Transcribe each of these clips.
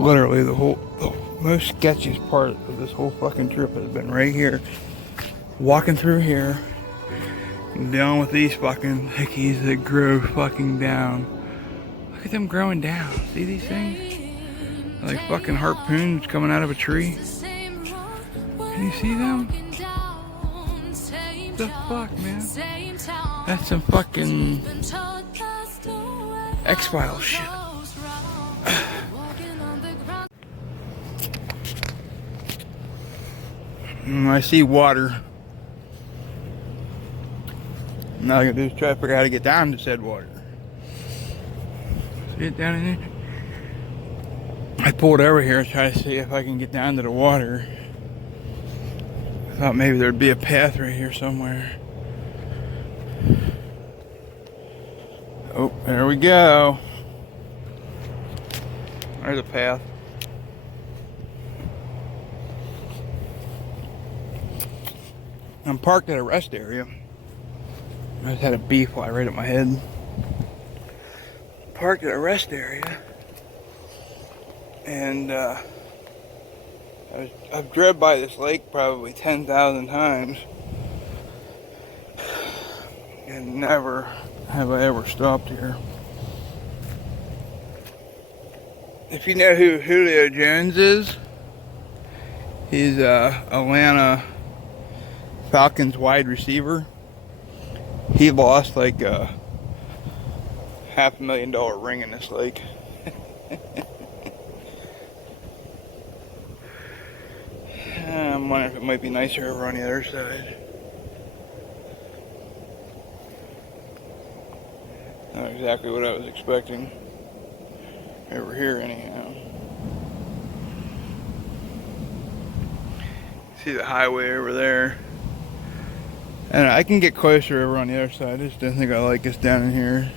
Literally the most sketchiest part of this whole fucking trip has been right here. Walking through here. And down with these fucking hickeys that grow fucking down. Look at them growing down. See these things? They're like fucking harpoons coming out of a tree. Can you see them? What the fuck, man? That's some fucking X-Files shit. I see water. Now all I gotta do is try to figure out how to get down to said water. See it down in there? I pulled over here to try to see if I can get down to the water. I thought maybe there'd be a path right here somewhere. Oh, there we go. There's a path. I'm parked at a rest area. I just had a bee fly right at my head. Parked at a rest area. And I've driven by this lake probably 10,000 times. And never have I ever stopped here. If you know who Julio Jones is, he's a Atlanta Falcons wide receiver. He lost like a $500,000 ring in this lake. I'm wondering if it might be nicer over on the other side. Not exactly what I was expecting. Over here anyhow. See the highway over there. And I can get closer over on the other side. I just don't think I like this down in here.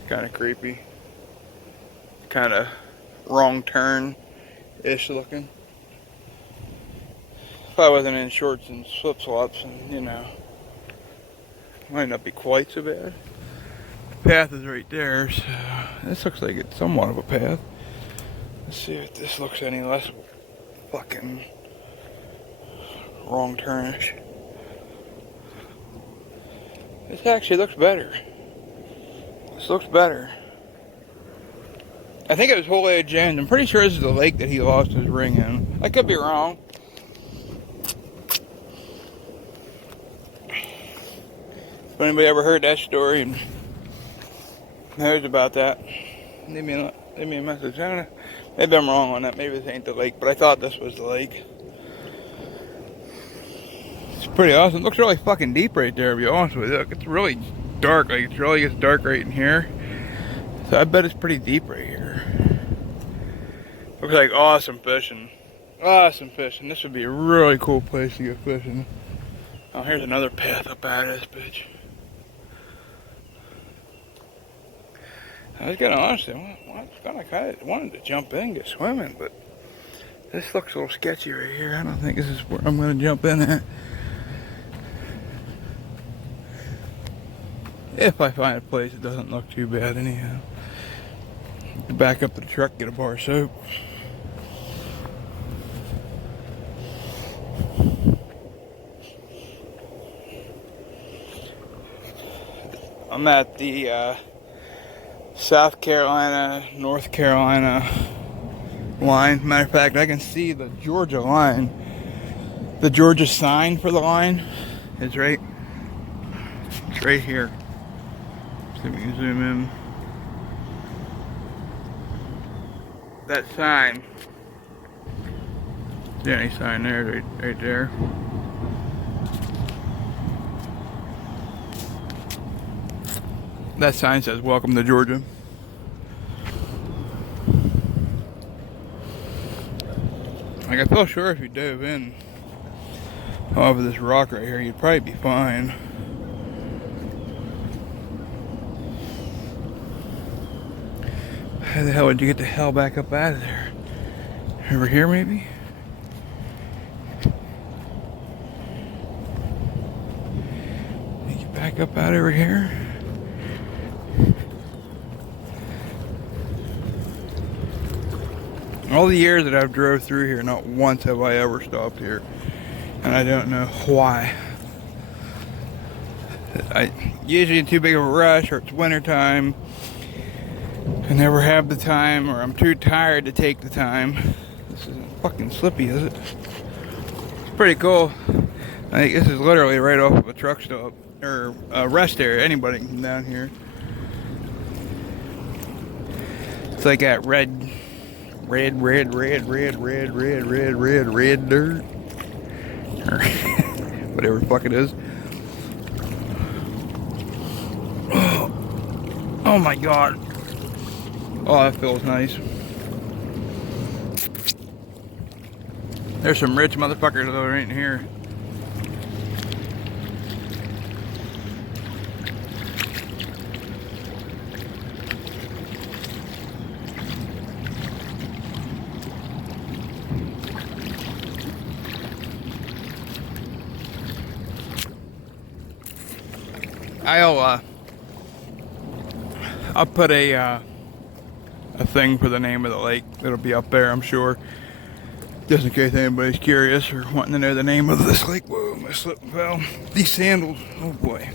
It's kind of creepy. Kind of wrong turn-ish looking. If I wasn't in shorts and flip-flops, and you know, might not be quite so bad. The path is right there, so this looks like it's somewhat of a path. Let's see if this looks any less fucking wrong turnish. This actually looks better. This looks better. I think it was Julio Jones. I'm pretty sure this is the lake that he lost his ring in. I could be wrong. If anybody ever heard that story and knows about that, leave me a message. I don't know. Maybe I'm wrong on that. Maybe this ain't the lake, but I thought this was the lake. It's pretty awesome. It looks really fucking deep right there, to be honest with you. Look, it's really dark. Like, it really gets dark right in here. So I bet it's pretty deep right here. Looks like awesome fishing. Awesome fishing. This would be a really cool place to go fishing. Oh, here's another path up out of this bitch. I was gonna honestly, I kind of wanted to jump in and get swimming, but this looks a little sketchy right here. I don't think this is where I'm gonna jump in at. If I find a place that doesn't look too bad anyhow. Back up to the truck, get a bar of soap. I'm at the South Carolina, North Carolina line. Matter of fact, I can see the Georgia line. The Georgia sign for the line is right. It's right here. See if we can zoom in. That sign. See any sign there? Right there. That sign says "Welcome to Georgia." Like, I feel sure if you dove in off of this rock right here, you'd probably be fine. How the hell would you get the hell back up out of there? Over here, maybe? You get back up out over here? All the years that I've drove through here, not once have I ever stopped here. And I don't know why. I usually in too big of a rush, or it's winter time. I never have the time, or I'm too tired to take the time. This isn't fucking slippy, is it? It's pretty cool. I think this is literally right off of a truck stop, or a rest area. Anybody can come down here. It's like that red dirt. Or whatever the fuck it is. Oh my god. Oh, that feels nice. There's some rich motherfuckers though right in here. I'll put a thing for the name of the lake. It'll be up there, I'm sure. Just in case anybody's curious or wanting to know the name of this lake. Whoa, my slip and fell. These sandals, oh boy,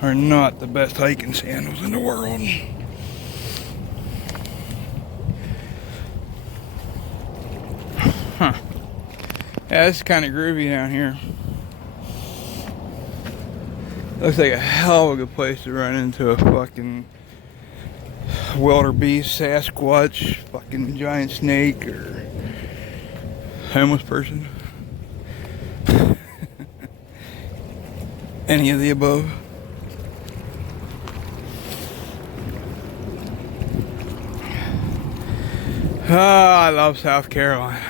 are not the best hiking sandals in the world. Huh. Yeah, this is kind of groovy down here. Looks like a hell of a good place to run into a fucking wildebeest, Sasquatch, fucking giant snake, or homeless person. Any of the above. Oh, I love South Carolina.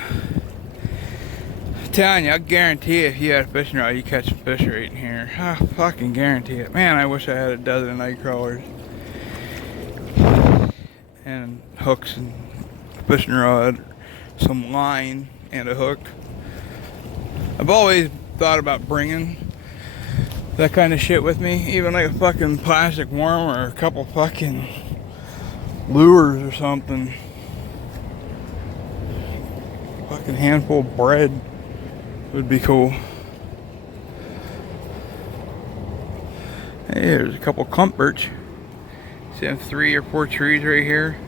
I'm telling you, I guarantee if you had a fishing rod, you catch some fish right in here. I fucking guarantee it. Man, I wish I had a dozen night crawlers. And hooks and fishing rod, some line and a hook. I've always thought about bringing that kind of shit with me, even like a fucking plastic worm or a couple fucking lures or something. Fucking handful of bread would be cool. Hey, there's a couple clump birch. See them 3 or 4 trees right here?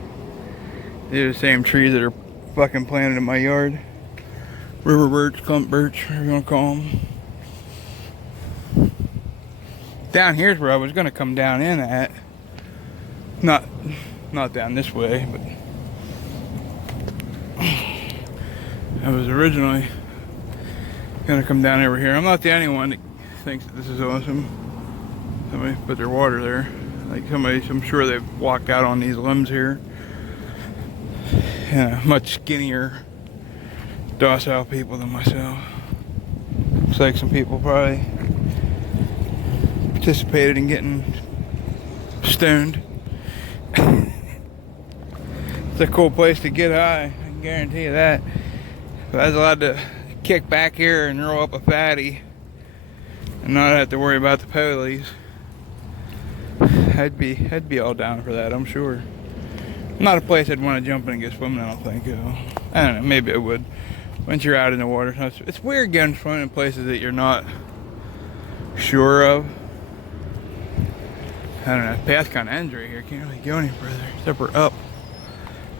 These are the same trees that are fucking planted in my yard. River birch, clump birch, whatever you want to call them. Down here's where I was going to come down in at. Not down this way, but I was originally going to come down over here. I'm not the only one that thinks that this is awesome. Somebody put their water there. Like somebody, I'm sure they've walked out on these limbs here. Yeah, much skinnier, docile people than myself. Looks like some people probably participated in getting stoned. It's a cool place to get high, I can guarantee you that. If I was allowed to kick back here and roll up a fatty and not have to worry about the police, I'd be all down for that, I'm sure. Not a place I'd want to jump in and get swimming, I don't think. I don't know, maybe I would. Once you're out in the water, it's weird getting swimming in places that you're not sure of. I don't know, the path kind of ends right here. Can't really go any further, except we're up.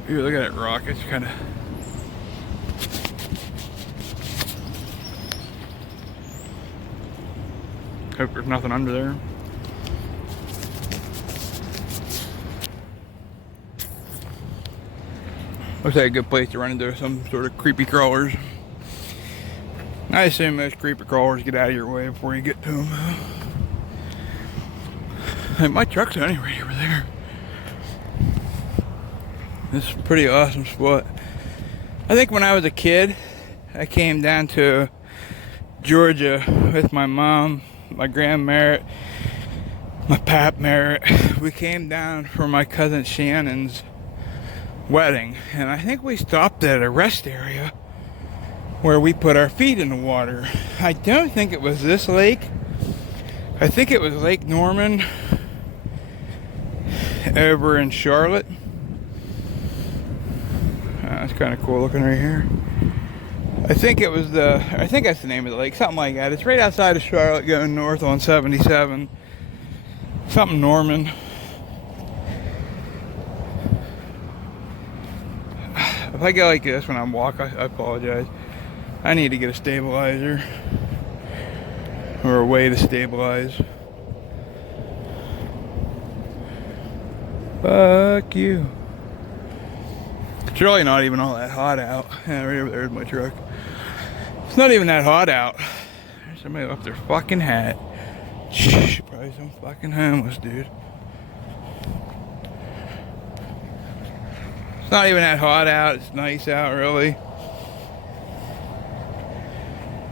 Ooh, look at that rock, it's kind of... Hope there's nothing under there. Looks like a good place to run into some sort of creepy crawlers. I assume most creepy crawlers get out of your way before you get to them. Hey, my truck's anyway over there. This is a pretty awesome spot. I think when I was a kid, I came down to Georgia with my mom, my Grand Merritt, my Pap Merritt. We came down for my cousin Shannon's wedding, and I think we stopped at a rest area where we put our feet in the water. I don't think it was this lake. I think it was Lake Norman over in Charlotte. That's kind of cool looking right here. I think that's the name of the lake, something like that. It's right outside of Charlotte going north on 77. Something Norman. If I go like this when I'm walking, I apologize. I need to get a stabilizer. Or a way to stabilize. Fuck you. It's really not even all that hot out. Yeah, right over there's my truck. It's not even that hot out. There's somebody left their fucking hat. Shh, probably some fucking homeless dude. It's not even that hot out. It's nice out, really.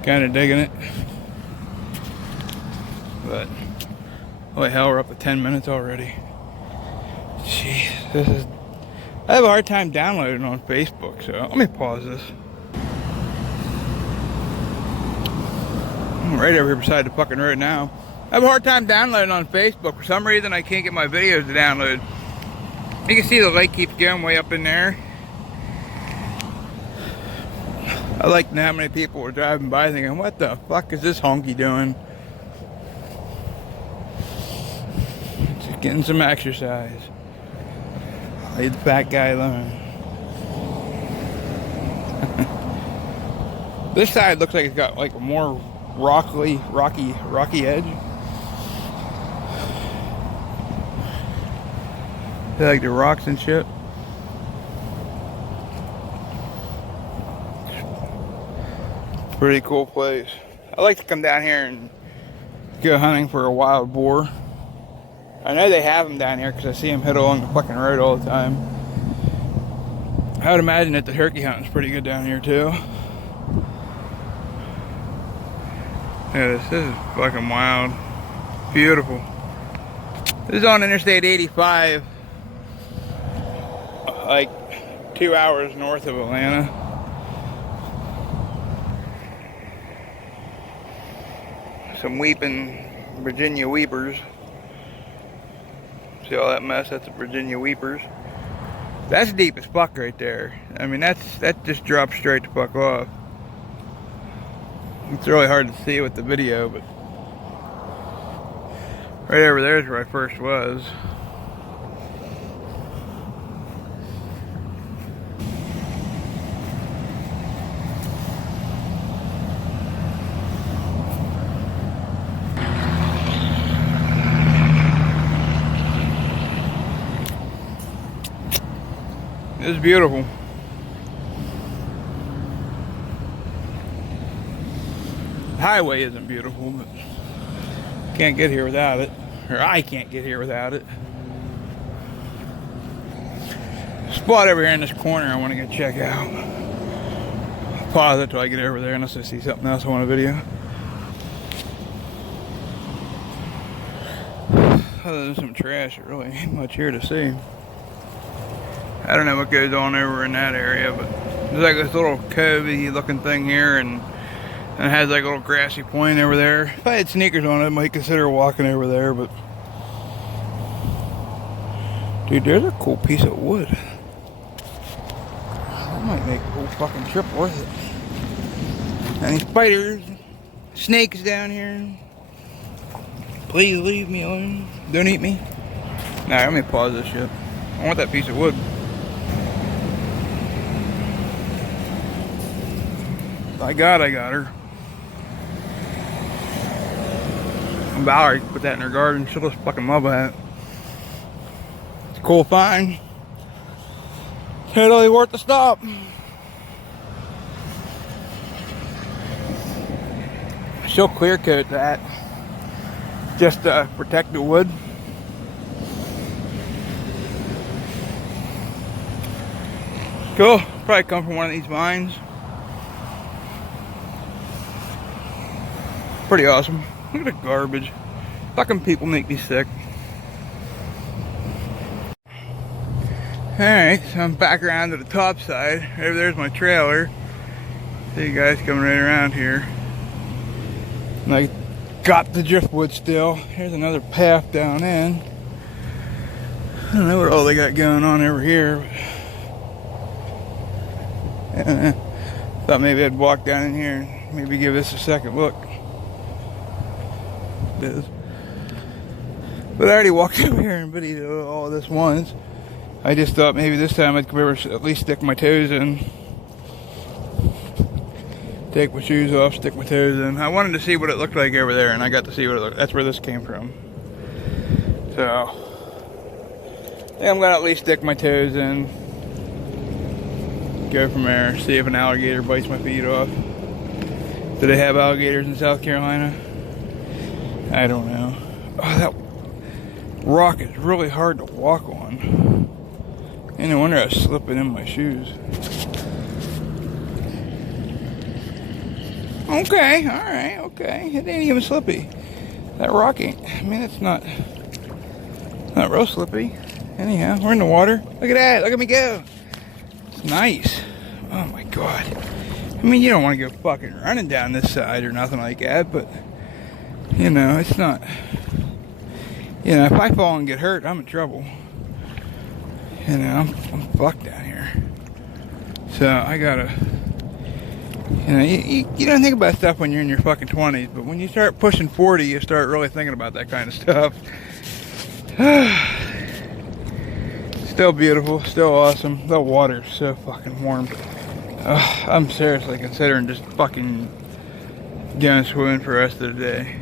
Kind of digging it. But, holy hell, we're up to 10 minutes already. Jeez, I have a hard time downloading on Facebook, so let me pause this. I'm right over here beside the fucking road now. I have a hard time downloading on Facebook. For some reason, I can't get my videos to download. You can see the lake keeps going way up in there. I like to know how many people were driving by thinking, what the fuck is this honky doing? Just getting some exercise. Leave the fat guy alone. This side looks like it's got like a more rocky edge. Like the rocks and shit. Pretty cool place. I like to come down here and go hunting for a wild boar. I know they have them down here because I see them hit along the fucking road all the time. I would imagine that the turkey hunting's pretty good down here too. Yeah, this is fucking wild. Beautiful. This is on Interstate 85. Like 2 hours north of Atlanta. Some weeping Virginia weepers. See all that mess? That's the Virginia weepers. That's deep as fuck right there. I mean, that just drops straight the fuck off. It's really hard to see with the video, but right over there is where I first was. It's beautiful. The highway isn't beautiful, but can't get here without it. Or I can't get here without it. Spot over here in this corner I want to go check out. I'll pause it till I get over there unless I see something else I want to video. Other than some trash, there really ain't much here to see. I don't know what goes on over in that area, but there's like this little covey looking thing here, and it has like a little grassy point over there. If I had sneakers on, I might consider walking over there, but dude, there's a cool piece of wood. That might make the whole fucking trip worth it. Any spiders, snakes down here? Please leave me alone. Don't eat me. Nah, let me pause this shit. I want that piece of wood. I got her. Valerie put that in her garden. She'll just fucking love that. It's a cool find. Totally worth the stop. She'll clear coat that just to protect the wood. Cool. Probably come from one of these vines. Pretty awesome. Look at the garbage. Fucking people make me sick. Alright, so I'm back around to the top side. Over there's my trailer. See you guys coming right around here. And I got the driftwood still. Here's another path down in. I don't know what all they got going on over here. And thought maybe I'd walk down in here and maybe give this a second look. But I already walked over here and videoed all this once. I just thought maybe this time I'd come over, at least stick my toes in. Take my shoes off, stick my toes in. I wanted to see what it looked like over there, and I got to see what it looked. That's where this came from. So, yeah, I'm gonna at least stick my toes in. Go from there, see if an alligator bites my feet off. Do they have alligators in South Carolina? I don't know. Oh, that rock is really hard to walk on. And no wonder I was slipping in my shoes. Okay, alright, okay. It ain't even slippy. That rock ain't, I mean, it's not real slippy. Anyhow, we're in the water. Look at that, look at me go. It's nice. Oh my god. I mean, you don't want to go fucking running down this side or nothing like that, but, you know, it's not, you know, if I fall and get hurt, I'm in trouble. You know, I'm fucked down here. So, I gotta, you know, you don't think about stuff when you're in your fucking 20s, but when you start pushing 40, you start really thinking about that kind of stuff. Still beautiful, still awesome. The water's so fucking warm. I'm seriously considering just fucking going swimming for the rest of the day.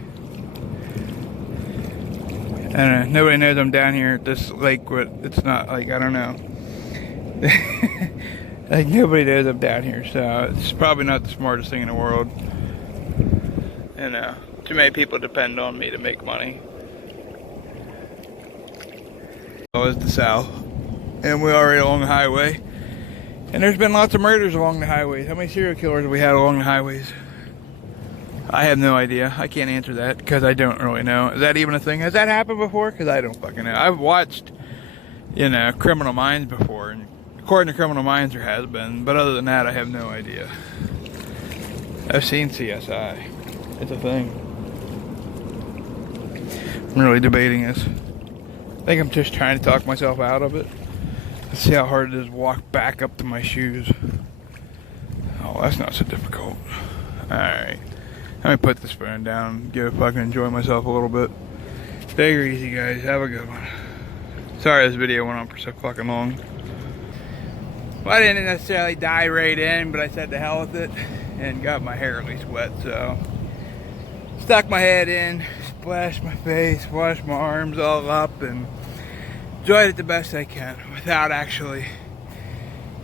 And nobody knows I'm down here at this lake, but it's not like, I don't know. Like, nobody knows I'm down here, so it's probably not the smartest thing in the world. You know, too many people depend on me to make money. Oh, it's the south, and we're already along the highway. And there's been lots of murders along the highways. How many serial killers have we had along the highways? I have no idea. I can't answer that because I don't really know. Is that even a thing? Has that happened before? Because I don't fucking know. I've watched, you know, Criminal Minds before, and according to Criminal Minds there has been, but other than that I have no idea. I've seen CSI. It's a thing. I'm really debating this. I think I'm just trying to talk myself out of it. Let's see how hard it is to walk back up to my shoes. Oh, that's not so difficult. Alright. Let me put this phone down and go fucking enjoy myself a little bit. Take her easy, guys. Have a good one. Sorry this video went on for so fucking long. Well, I didn't necessarily dive right in, but I said to hell with it and got my hair at least wet, so stuck my head in, splashed my face, washed my arms all up, and enjoyed it the best I can without actually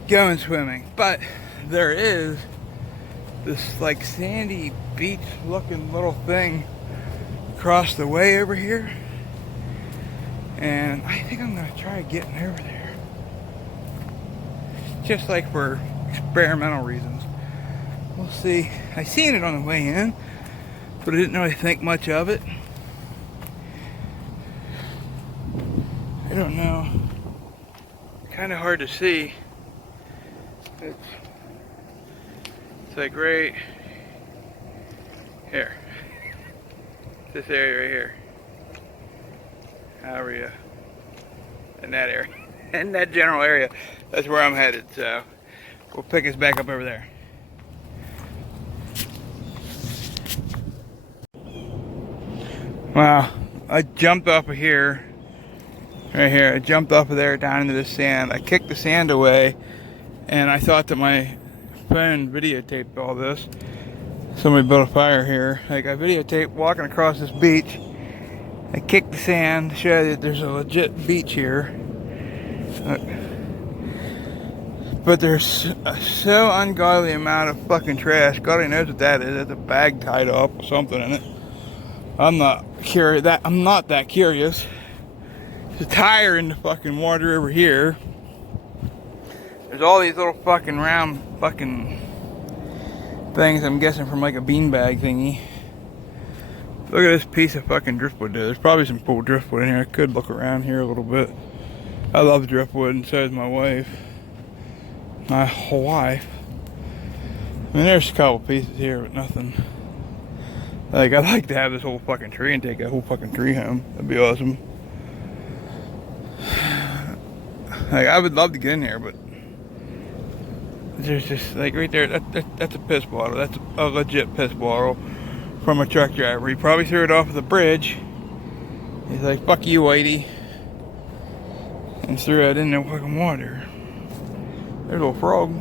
going swimming. But there is this like sandy beach looking little thing across the way over here, and I think I'm gonna try getting over there. Just like for experimental reasons. We'll see. I seen it on the way in, but I didn't really think much of it. I don't know. Kind of hard to see. It's like right here. This area right here. How are you? In that area. In that general area. That's where I'm headed, so we'll pick us back up over there. Wow, I jumped off of here, right here. I jumped off of there down into the sand. I kicked the sand away, and I thought that my phone videotaped all this. Somebody built a fire here. Like, I videotaped walking across this beach. I kicked the sand to show that there's a legit beach here. But there's a so ungodly amount of fucking trash. God only knows what that is. It's a bag tied up with something in it. I'm not that curious. There's a tire in the fucking water over here. There's all these little fucking round fucking things, I'm guessing from like a beanbag thingy. Look at this piece of fucking driftwood there. There's probably some cool driftwood in here. I could look around here a little bit. I love driftwood, and so does my wife. My whole wife. I mean, there's a couple pieces here, but nothing. Like, I'd like to have this whole fucking tree and take that whole fucking tree home. That'd be awesome. Like, I would love to get in here, but There's just like right there. That's a piss bottle. That's a legit piss bottle from a truck driver. He probably threw it off of the bridge. He's like, "Fuck you, Whitey," and threw it in the fucking water. There's a little frog.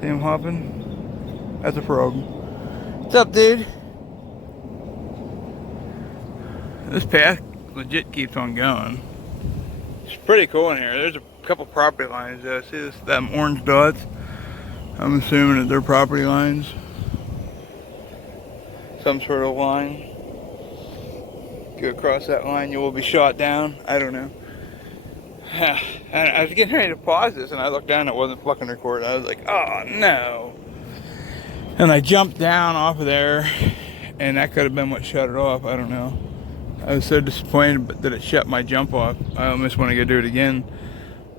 See him hopping? That's a frog. What's up, dude? This path legit keeps on going. It's pretty cool in here. There's a couple property lines. See this, them orange dots? I'm assuming that they're property lines. Some sort of line. Go across that line, you will be shot down. I don't know. I was getting ready to pause this, and I looked down. It wasn't fucking recording. I was like, "Oh no!" And I jumped down off of there, and that could have been what shut it off. I don't know. I was so disappointed that it shut my jump off. I almost want to go do it again,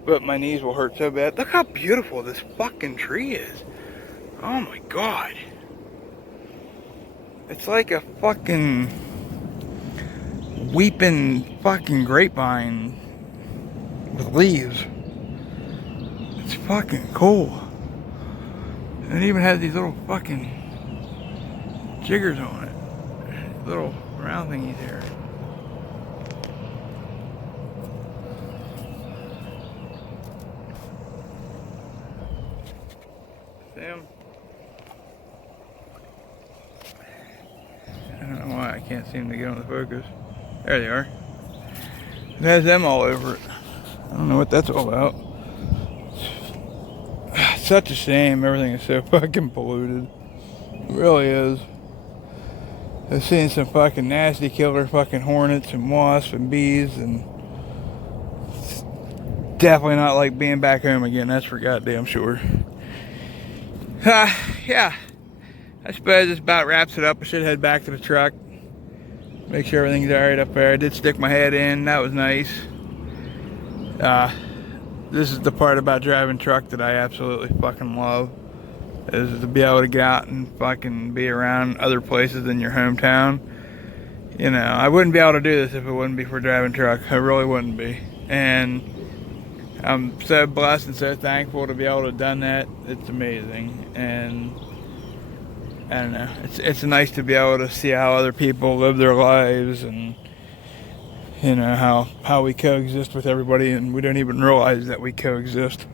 but my knees will hurt so bad. Look how beautiful this fucking tree is. Oh my god. It's like a fucking weeping fucking grapevine with leaves. It's fucking cool. And it even has these little fucking jiggers on it. Little round thingies here. See 'em? I don't know why I can't seem to get on the focus. There they are. It has them all over it. I don't know what that's all about. It's such a shame. Everything is so fucking polluted. It really is. I've seen some fucking nasty killer fucking hornets and wasps and bees, and it's definitely not like being back home again. That's for goddamn sure. Yeah. I suppose this about wraps it up. I should head back to the truck. Make sure everything's alright up there. I did stick my head in. That was nice. This is the part about driving truck that I absolutely fucking love. Is to be able to get out and fucking be around other places than your hometown. You know, I wouldn't be able to do this if it wouldn't be for driving truck. I really wouldn't be. And I'm so blessed and so thankful to be able to have done that. It's amazing. And I don't know. It's nice to be able to see how other people live their lives, and you know how we coexist with everybody, and we don't even realize that we coexist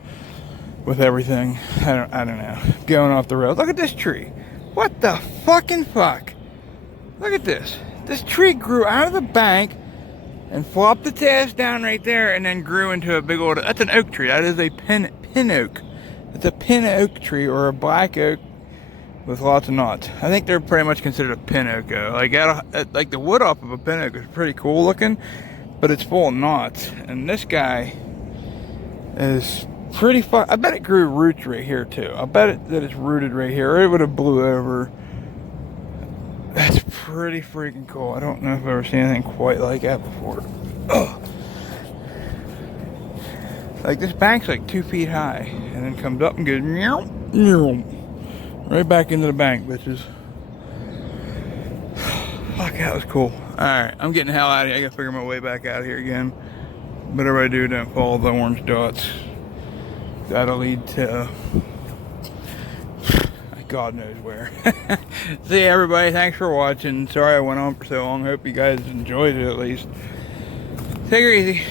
with everything. I don't know. Going off the road. Look at this tree. What the fucking fuck? Look at this. This tree grew out of the bank and flopped its ass down right there, and then grew into a big old. That's an oak tree. That is a pin oak. It's a pin oak tree, or a black oak with lots of knots. I think they're pretty much considered a pin oak. Like the wood off of a pin oak is pretty cool looking, but it's full of knots. And this guy is pretty I bet it grew roots right here too. I bet that it's rooted right here, or it would have blew over. That's pretty freaking cool. I don't know if I've ever seen anything quite like that before. Ugh. Like this bank's like 2 feet high, and then comes up and goes meow, meow. Right back into the bank, bitches. Fuck, that was cool. Alright, I'm getting the hell out of here. I gotta figure my way back out of here again. Whatever I do, don't follow the orange dots. That'll lead to God knows where. See you, everybody. Thanks for watching. Sorry I went on for so long. Hope you guys enjoyed it at least. Take her easy.